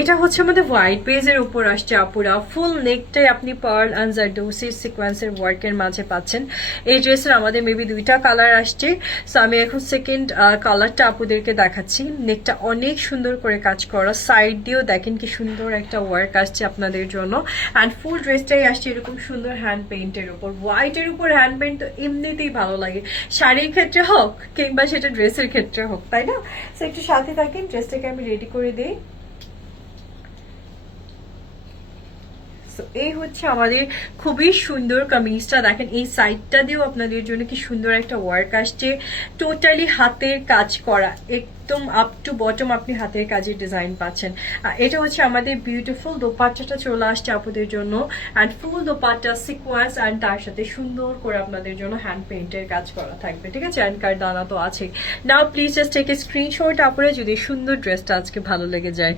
এটা হচ্ছে আমাদের হোয়াইট বেজের উপর আসছে আপুরা, ফুল নেকটাই আপনি পার্ল অ্যান্ড জারদৌসি সিকোয়েন্সের ওয়ার্কের মাঝে পাচ্ছেন। এই ড্রেসের আমাদের মেবি 2টা কালার আসছে, সো আমি এখন সেকেন্ড কালারটা আপুদেরকে দেখাচ্ছি। নেকটা অনেক সুন্দর করে কাজ করা, সাইড দিয়েও দেখেন কি সুন্দর একটা ওয়ার্ক আসছে আপনাদের জন্য। অ্যান্ড ফুল ড্রেসটাই আসছে এরকম সুন্দর হ্যান্ড পেইন্টের উপর। হোয়াইটের উপর হ্যান্ড পেইন্ট তো এমনিতেই ভালো লাগে, শাড়ির ক্ষেত্রে হোক কিংবা সেটা ড্রেসের ক্ষেত্রে হোক, তাই না? সো একটু সাথে থাকেন, ড্রেসটাকে আমি রেডি করে দিই। এই হচ্ছে আমাদের খুবই সুন্দর কামিজটা, দেখেন এই সাইডটা দিয়েও আপনাদের জন্য কি সুন্দর একটা ওয়ার্ক আসছে, টোটালি হাতের কাজ করা, একদম আপ টু বটম আপনি হাতের কাজের ডিজাইন পাচ্ছেন। এটা হচ্ছে আমাদের বিউটিফুল দোপাট্টাটা চলে আসছে আপনাদের জন্য, and full dupatta sequence and তার সাথে সুন্দর করে আপনাদের জন্য হ্যান্ড পেইন্টের কাজ করা থাকবে, ঠিক আছে? অ্যান্ড কারদানা তো আছে। Now please just take a screenshot আপনারা যদি সুন্দর ড্রেসটা আজকে ভালো লেগে যায়।